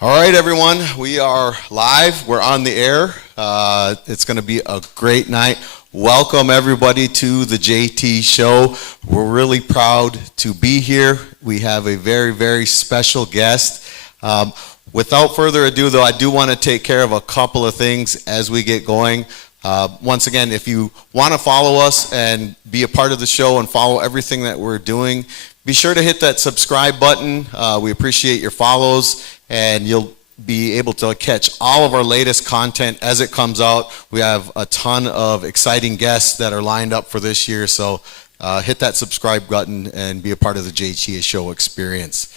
All right, everyone, we are live. We're on the air. It's going to be a great night. Welcome, everybody, to the JT Show. We're really proud to be here. We have a very, very special guest. Without further ado, though, I do want to take care of a couple of things as we get going. Once again, if you want to follow us and be a part of the show and follow everything that we're doing, be sure to hit that subscribe button. We appreciate your follows, and you'll be able to catch all of our latest content as it comes out. We have a ton of exciting guests that are lined up for this year, so hit that subscribe button and be a part of the JT Show experience.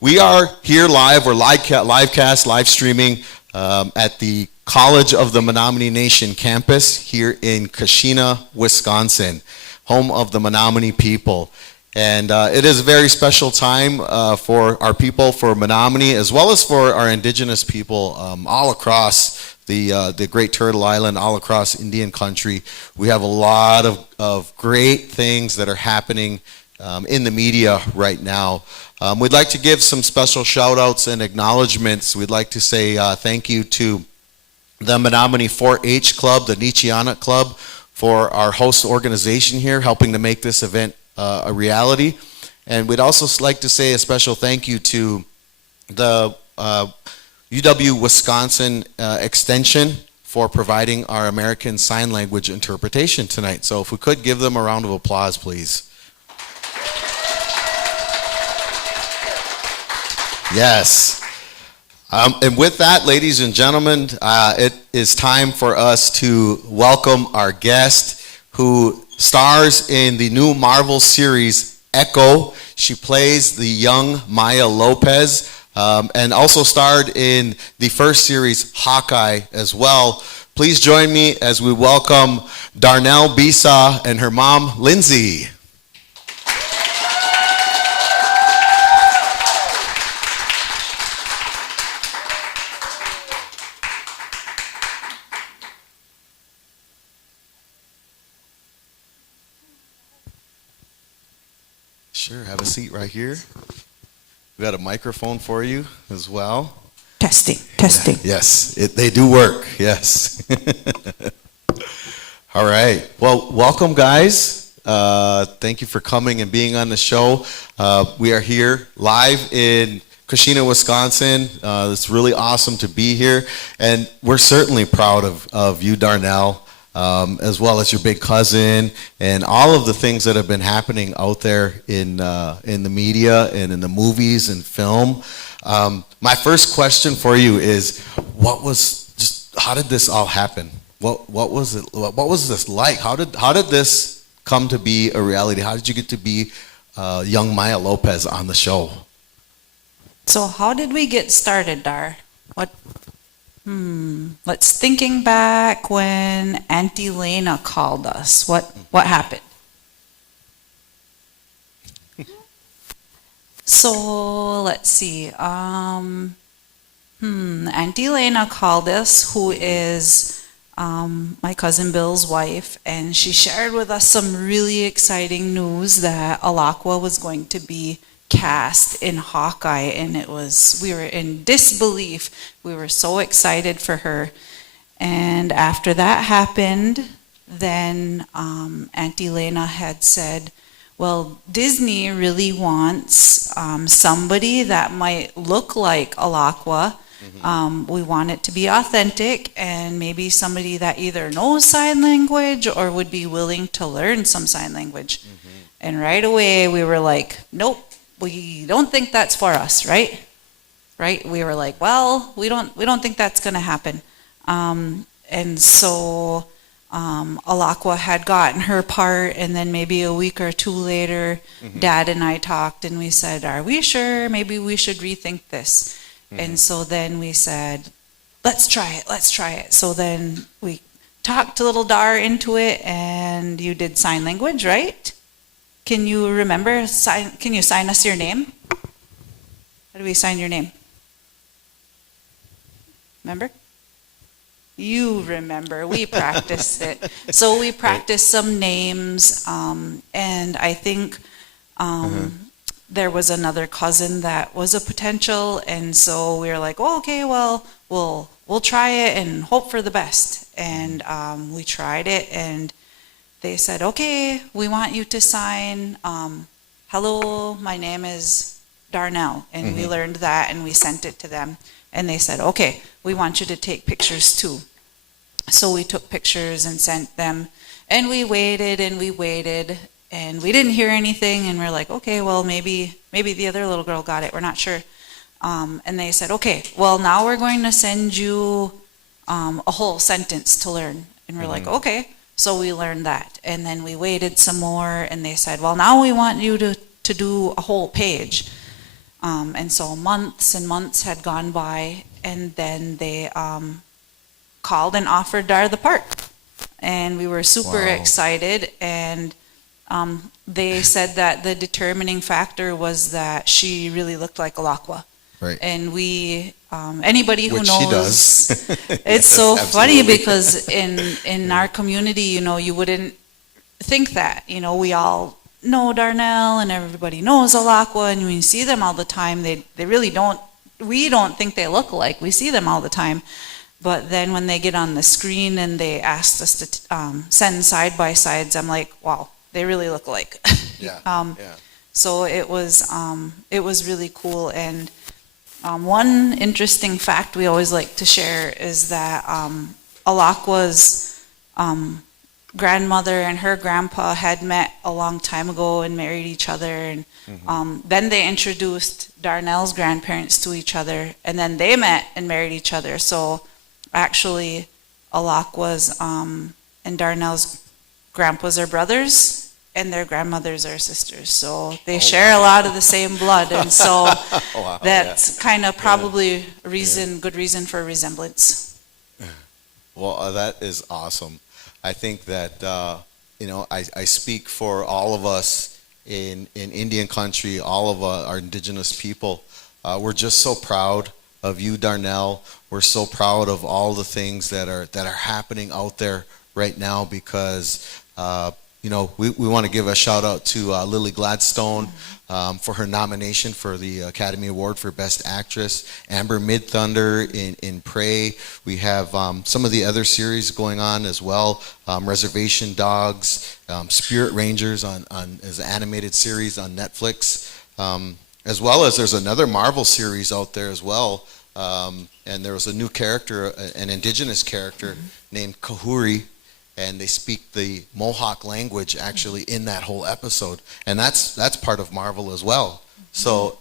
We are here live. We're live streaming at the College of the Menominee Nation campus here in Kashina, Wisconsin, home of the Menominee people. And it is a very special time for our people, for Menominee, as well as for our indigenous people all across the Great Turtle Island, all across Indian country. We have a lot of great things that are happening in the media right now. We'd like to give some special shout outs and acknowledgments. We'd like to say thank you to the Menominee 4-H Club, the Nichiana Club, for our host organization here, helping to make this event a reality. And we'd also like to say a special thank you to the UW Wisconsin Extension for providing our American Sign Language interpretation tonight. So if we could give them a round of applause, please. Yes. And with that, ladies and gentlemen, it is time for us to welcome our guest who stars in the new Marvel series Echo. She plays the young Maya Lopez, and also starred in the first series Hawkeye as well. Please join me as we welcome Darnell Besaw and her mom, Lindsay. Sure, have a seat right here. We got a microphone for you as well. Testing. Yes, they do work, yes. All right, well, welcome guys. Thank you for coming and being on the show. We are here live in Kashina, Wisconsin. It's really awesome to be here, and we're certainly proud of you, Darnell. As well as your big cousin and all of the things that have been happening out there in the media and in the movies and film. My first question for you is, how did this all happen? What was it? What was this like? How did this come to be a reality? How did you get to be young Maya Lopez on the show? So how did we get started, Dar? Let's thinking back when Auntie Lena called us. What happened? So let's see. Auntie Lena called us, who is my cousin Bill's wife, and she shared with us some really exciting news that Alaqua was going to be cast in Hawkeye, and we were in disbelief. We were so excited for her. And after that happened, then Auntie Lena had said, well, Disney really wants somebody that might look like Alaqua. We want it to be authentic, and maybe somebody that either knows sign language or would be willing to learn some sign language. And right away we were like, nope. We don't think that's for us, right? Right? We were like, well, we don't think that's going to happen. And so Alaqua had gotten her part, and then maybe a week or two later, Dad and I talked, and we said, are we sure? Maybe we should rethink this. And so then we said, let's try it. So then we talked to little Dar into it, and you did sign language, right? Can you remember? Can you sign us your name? How do we sign your name? Remember? You remember. We practiced it. So we practiced some names, and I think there was another cousin that was a potential, and so we were like, oh, okay, well, we'll try it and hope for the best. And we tried it, and they said, okay, we want you to sign, hello, my name is Darnell. And we learned that, and we sent it to them. And they said, okay, we want you to take pictures too. So we took pictures and sent them. And we waited, and we waited, and we didn't hear anything. And we're like, okay, well, maybe the other little girl got it. We're not sure. And they said, okay, well, now we're going to send you a whole sentence to learn. And we're like, okay. So we learned that. And then we waited some more, and they said, well, now we want you to do a whole page. And so months and months had gone by, and then they called and offered Dar the part. And we were super excited, and they said that the determining factor was that she really looked like Alaqua. Right. And we, anybody who Which knows, she does. it's Yes, so funny absolutely. because in our community, you wouldn't think that. We all know Darnell, and everybody knows Alaqua, and we see them all the time. They really don't. We don't think they look alike. We see them all the time. But then when they get on the screen and they asked us to send side by sides, I'm like, wow, they really look alike. Yeah. So it was really cool. And one interesting fact we always like to share is that Alaqua's grandmother and her grandpa had met a long time ago and married each other. And then they introduced Darnell's grandparents to each other, and then they met and married each other. So actually, Alaqua's and Darnell's grandpas are brothers, and their grandmothers are sisters. So they share a lot of the same blood, and so that's kind of probably a good reason for resemblance. Well, that is awesome. I think that, I speak for all of us in Indian country, all of our indigenous people. We're just so proud of you, Darnell. We're so proud of all the things that are happening out there right now because, we want to give a shout out to Lily Gladstone for her nomination for the Academy Award for Best Actress. Amber Midthunder in Prey. We have some of the other series going on as well. Reservation Dogs, Spirit Rangers on as an animated series on Netflix, as well as there's another Marvel series out there as well. And there was a new character, an indigenous character named Kahuri. And they speak the Mohawk language actually in that whole episode, and that's part of Marvel as well. So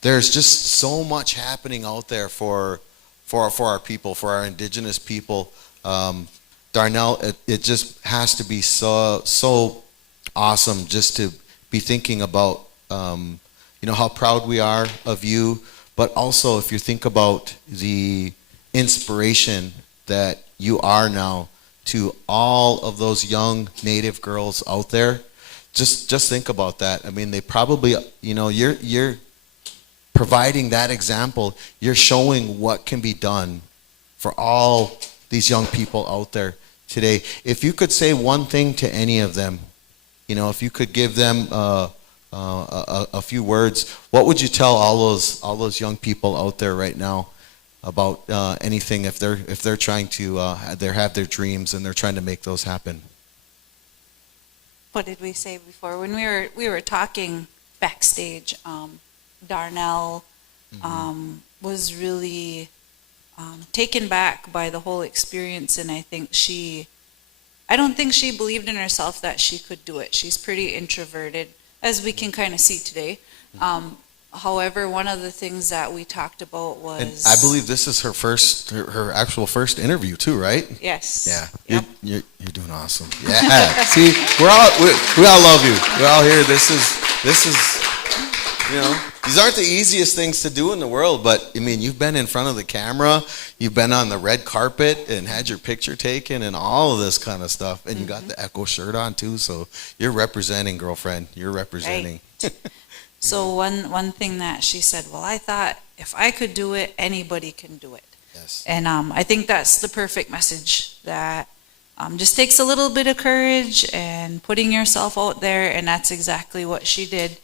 there's just so much happening out there for our people, for our indigenous people. Darnell, it just has to be so awesome just to be thinking about how proud we are of you, but also if you think about the inspiration that you are now to all of those young Native girls out there. Just think about that. I mean, they probably, you're providing that example. You're showing what can be done for all these young people out there today. If you could say one thing to any of them, if you could give them a few words, what would you tell all those young people out there right now about anything if they're trying to have their dreams and they're trying to make those happen? What did we say before when we were talking backstage? Darnell was really taken back by the whole experience, and I don't think she believed in herself that she could do it. She's pretty introverted, as we can kind of see today. However, one of the things that we talked about was... And I believe this is her actual first interview too, right? Yes. Yeah. Yep. You're doing awesome. Yeah. See, we all love you. We're all here. This is, these aren't the easiest things to do in the world, but I mean, you've been in front of the camera, you've been on the red carpet and had your picture taken and all of this kind of stuff, and you got the Echo shirt on too, so you're representing, girlfriend. You're representing. Right. So one thing that she said, well, I thought if I could do it, anybody can do it. Yes. And I think that's the perfect message, that just takes a little bit of courage and putting yourself out there, and that's exactly what she did.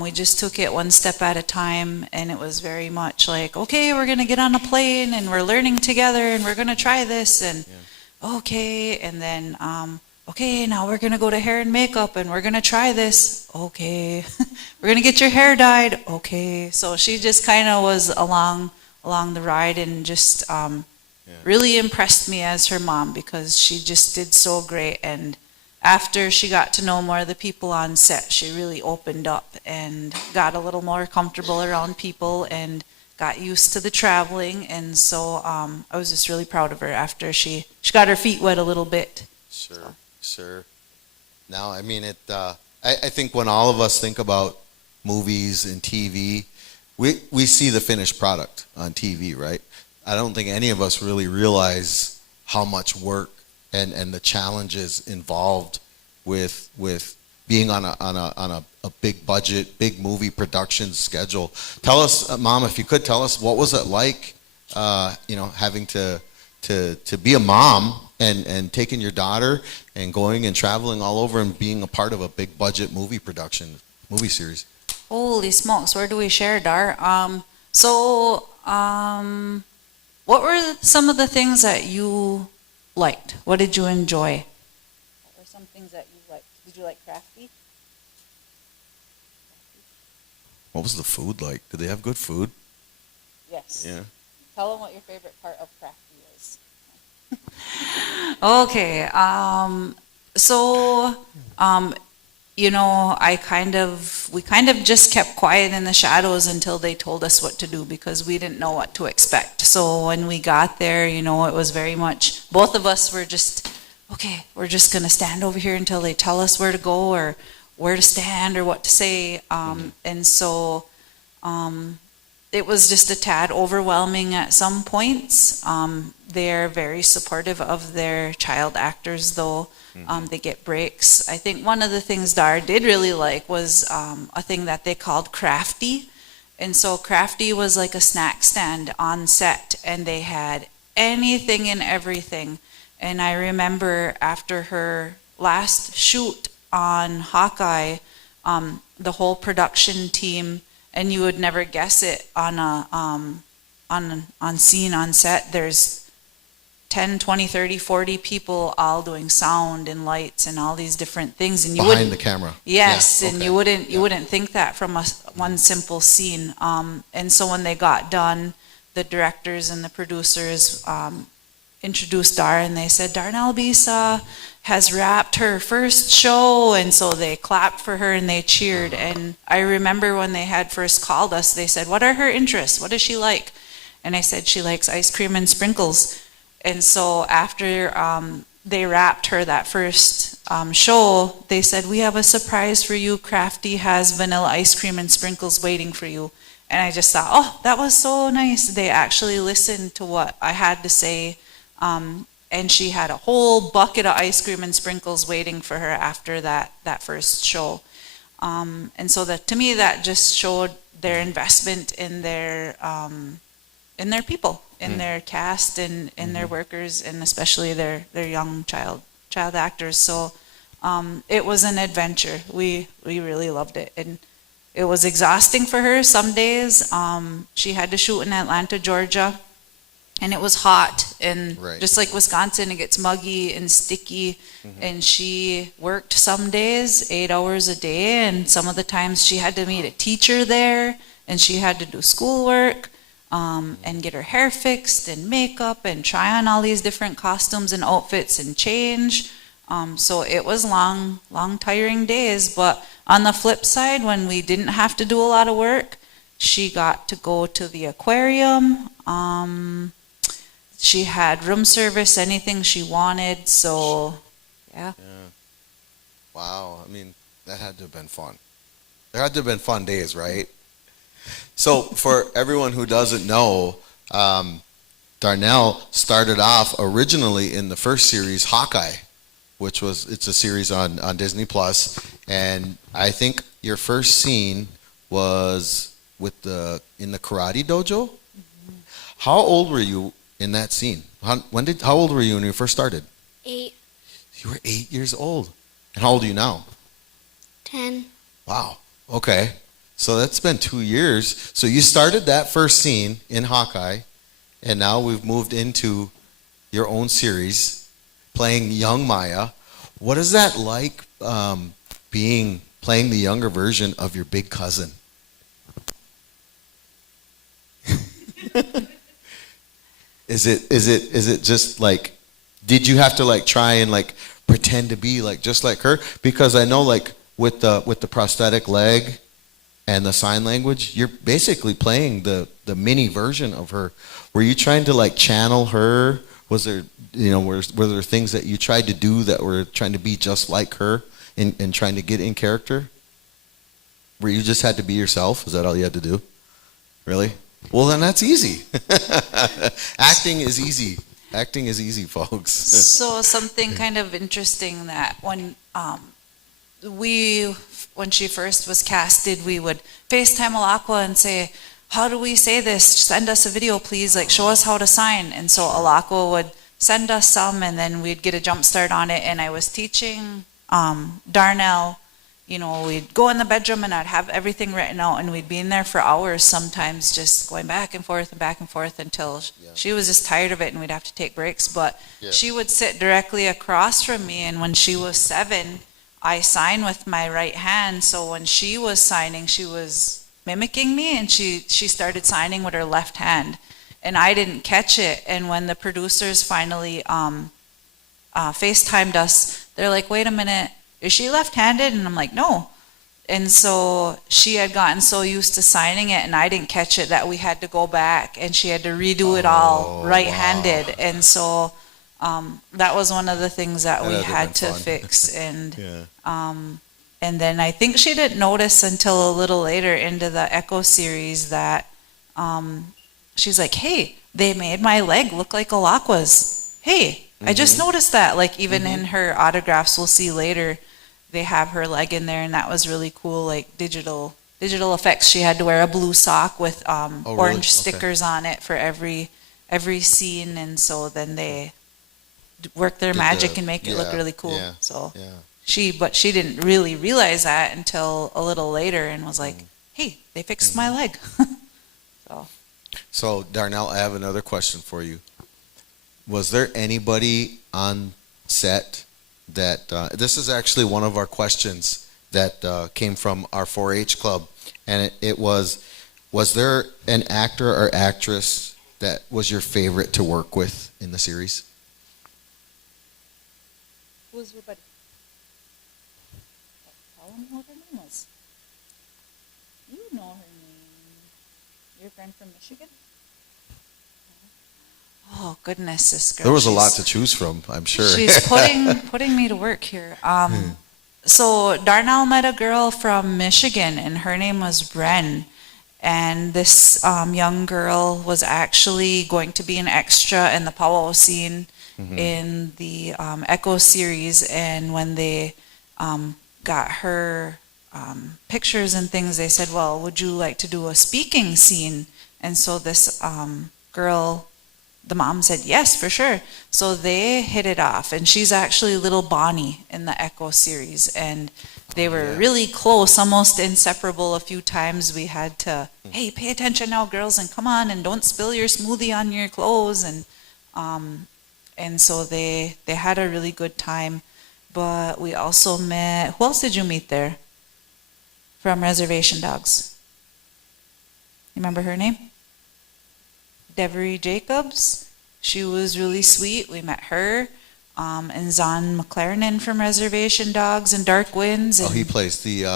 We just took it one step at a time, and it was very much like, okay, we're going to get on a plane, and we're learning together, and we're going to try this, and okay, and then, okay, now we're going to go to hair and makeup, and we're going to try this, okay, we're going to get your hair dyed, okay. So she just kind of was along the ride, and just really impressed me as her mom, because she just did so great. And after she got to know more of the people on set, she really opened up and got a little more comfortable around people and got used to the traveling. And so I was just really proud of her after she got her feet wet a little bit. Sure. Now, I mean, I think when all of us think about movies and TV, we see the finished product on TV, right? I don't think any of us really realize how much work and the challenges involved with being on a big budget, big movie production schedule. Tell us, Mom, if you could tell us, what was it like, having to be a mom and taking your daughter and going and traveling all over and being a part of a big budget movie series? Holy smokes, where do we share, Dar? What were some of the things that you liked? What did you enjoy? What were some things that you liked? Did you like crafty? What was the food like? Did they have good food? Yes. Yeah. Tell them what your favorite part of crafty is. Okay. We kind of just kept quiet in the shadows until they told us what to do, because we didn't know what to expect. So when we got there, it was very much, both of us were just, okay, we're just going to stand over here until they tell us where to go or where to stand or what to say. And so it was just a tad overwhelming at some points. They're very supportive of their child actors, though. They get breaks. I think one of the things Dar did really like was a thing that they called Crafty. And so Crafty was like a snack stand on set, and they had anything and everything. And I remember after her last shoot on Hawkeye, the whole production team, and you would never guess it, on scene on set, there's 10, 20, 30, 40 people all doing sound and lights and all these different things, and you behind the camera. Yes, Yeah, and okay. you wouldn't think that from one simple scene. And so when they got done, the directors and the producers introduced Dar, and they said, Darnell Besaw has wrapped her first show, and so they clapped for her and they cheered. And I remember when they had first called us, they said, what are her interests? What does she like? And I said, she likes ice cream and sprinkles. And so after they wrapped her that first show, they said, we have a surprise for you. Crafty has vanilla ice cream and sprinkles waiting for you. And I just thought, oh, that was so nice. They actually listened to what I had to say. And she had a whole bucket of ice cream and sprinkles waiting for her after that first show. And so to me, that just showed their investment in their people, in their cast, and in their workers, and especially their young child actors. So it was an adventure. We really loved it, and it was exhausting for her some days. She had to shoot in Atlanta, Georgia, and it was hot, and just like Wisconsin, it gets muggy and sticky. And she worked some days 8 hours a day, and some of the times she had to meet a teacher there, and she had to do schoolwork. And get her hair fixed and makeup and try on all these different costumes and outfits and change. So it was long, tiring days. But on the flip side, when we didn't have to do a lot of work, she got to go to the aquarium. She had room service, anything she wanted. So, yeah. Wow. I mean, that had to have been fun. There had to have been fun days, right? So for everyone who doesn't know, Darnell started off originally in the first series, Hawkeye, it's a series on Disney Plus, and I think your first scene was in the karate dojo. How old were you in that scene? How old were you when you first started? 8. You were 8 years old. And how old are you now? 10. Wow. Okay. So that's been 2 years. So you started that first scene in Hawkeye, and now we've moved into your own series, playing young Maya. What is that like, playing the younger version of your big cousin? Is it just like, did you have to like try and like pretend to be like just like her? Because I know like with the prosthetic leg and the sign language, you're basically playing the mini version of her. Were you trying to like channel her? Was there, were there things that you tried to do that were trying to be just like her and trying to get in character? Where you just had to be yourself? Is that all you had to do? Really? Well, then that's easy. Acting is easy. Acting is easy, folks. So something kind of interesting that when she first was casted, we would FaceTime Alaqua and say, how do we say this? Send us a video, please. Like, show us how to sign. And so Alaqua would send us some, and then we'd get a jump start on it. And I was teaching Darnell. We'd go in the bedroom and I'd have everything written out, and we'd be in there for hours sometimes, just going back and forth until she was just tired of it, and we'd have to take breaks. But she would sit directly across from me, and when she was 7, I sign with my right hand. So when she was signing, she was mimicking me, and she started signing with her left hand, and I didn't catch it. And when the producers finally FaceTimed us, they're like, wait a minute, is she left-handed? And I'm like, no. And so she had gotten so used to signing it, and I didn't catch it, that we had to go back, and she had to redo it all right-handed. Wow. And so that was one of the things that we had to fix. And and then I think she didn't notice until a little later into the Echo series that she's like, hey, they made my leg look like Alaqua's. Hey, I just noticed that. Like, even in her autographs, we'll see later, they have her leg in there, and that was really cool, like digital effects. She had to wear a blue sock with orange stickers on it for every scene, and so then they work their magic and make it look really cool. So but she didn't really realize that until a little later, and was like, hey, they fixed my leg. So Darnell, I have another question for you. Was there anybody on set that this is actually one of our questions that came from our 4-H club, and it was there an actor or actress that was your favorite to work with in the series? Who was your buddy? Tell them what her name was. You know her name. Your friend from Michigan? Oh, goodness, this girl. There was a lot to choose from, I'm sure. She's putting me to work here. So Darnell met a girl from Michigan, and her name was Bren. And this young girl was actually going to be an extra in the powwow scene in the Echo series. And when they got her pictures and things, they said, well, would you like to do a speaking scene? And so this girl, the mom said, yes, for sure. So they hit it off, and she's actually little Bonnie in the Echo series, and they were really close, almost inseparable. A few times we had to, hey, pay attention now, girls, and come on, and don't spill your smoothie on your clothes, and so they had a really good time. But we also met, who else did you meet there from Reservation Dogs? You remember her name? Devery Jacobs. She was really sweet. We met her. And Zahn McLaren from Reservation Dogs and Dark Winds. And he plays the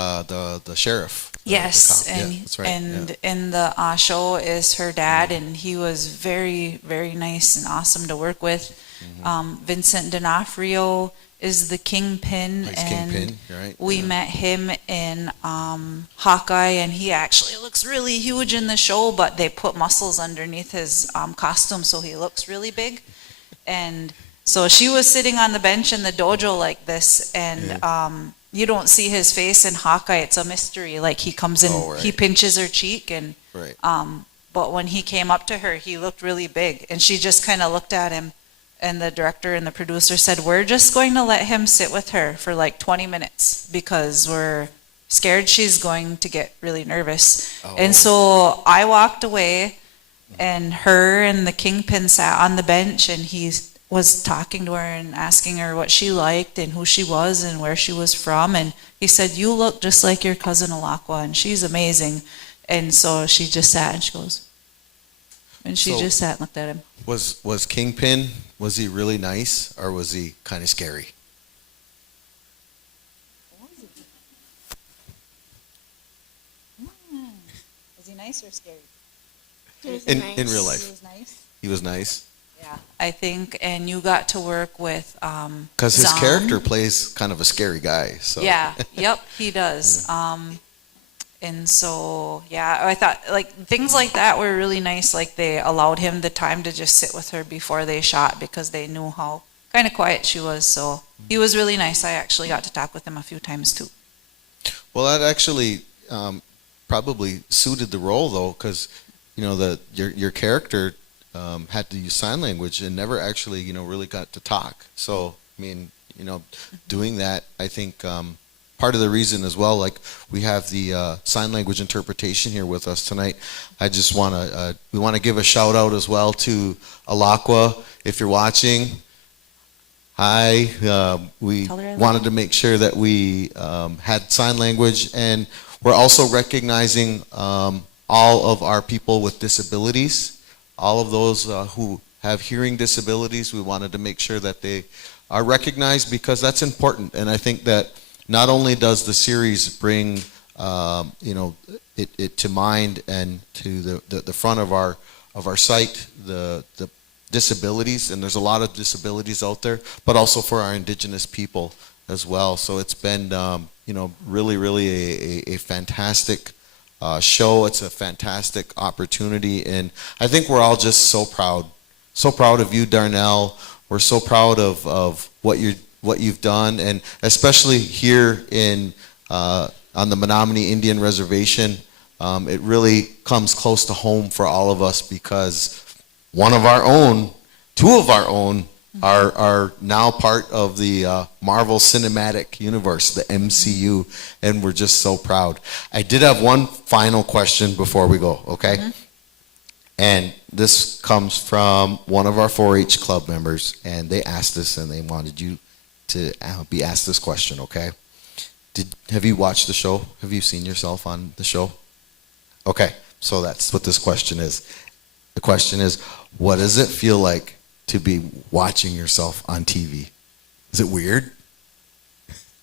sheriff. Yes, the and that's right. And in the show is her dad, and he was very, very nice and awesome to work with. Vincent D'Onofrio is the Kingpin, and right. We met him in Hawkeye, and he actually looks really huge in the show, but they put muscles underneath his costume, so he looks really big. And so she was sitting on the bench in the dojo like this, and you don't see his face in Hawkeye. It's a mystery. Like, he comes in, he pinches her cheek, and but when he came up to her, he looked really big, and she just kind of looked at him. And the director and the producer said, we're just going to let him sit with her for like 20 minutes because we're scared she's going to get really nervous. Oh. And so I walked away, and her and the kingpin sat on the bench, and he was talking to her and asking her what she liked and who she was and where she was from. And he said, "You look just like your cousin Alaqua, and she's amazing." And so she just sat and she goes, and she So- just sat and looked at him. Was Kingpin, was he really nice or was he kind of scary? Was he nice or scary? In real life. He was nice. He was nice? Yeah, I think, and you got to work with Because his Zahn. character plays kind of a scary guy. So. Yeah, yep, he does. And so, yeah, I thought like things like that were really nice. Like they allowed him the time to just sit with her before they shot because they knew how kind of quiet she was. So he was really nice. I actually got to talk with him a few times too. Well, that actually probably suited the role, though, because your character had to use sign language and never actually really got to talk. So I mean, doing that, I think part of the reason as well, like we have the sign language interpretation here with us tonight. I just we want to give a shout out as well to Alaqua, if you're watching. Hi, we Tell her I love wanted to make sure that we had sign language, and we're also recognizing all of our people with disabilities, all of those who have hearing disabilities. We wanted to make sure that they are recognized because that's important. And I think that not only does the series bring it to mind and to the front of our site, the disabilities, and there's a lot of disabilities out there, but also for our Indigenous people as well. So it's been really a fantastic show. It's a fantastic opportunity, and I think we're all just so proud of you, Darnell. We're so proud of what you've done, and especially here on the Menominee Indian Reservation. It really comes close to home for all of us because two of our own are now part of the Marvel Cinematic Universe, the MCU, and we're just so proud. I did have one final question before we go, okay? Mm-hmm. And this comes from one of our 4-H club members, and they asked us, and they wanted you to be asked this question, okay? Have you watched the show? Have you seen yourself on the show? Okay, so that's what this question is. The question is, what does it feel like to be watching yourself on TV? Is it weird?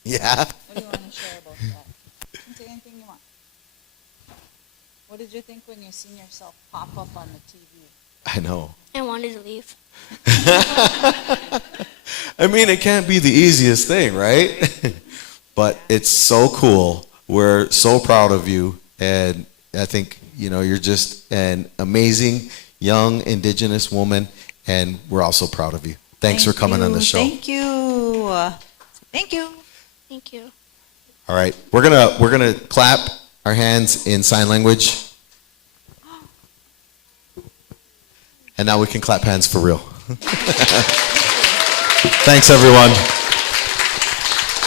Yeah? What do you want to share about that? You can say anything you want. What did you think when you seen yourself pop up on the TV? I know. I wanted to leave. I mean, it can't be the easiest thing, right? But it's so cool. We're so proud of you. And I think, you're just an amazing young Indigenous woman. And we're also proud of you. Thanks for coming on the show. Thank you. Thank you. Thank you. All right. We're gonna clap our hands in sign language. And now we can clap hands for real. Thanks, everyone.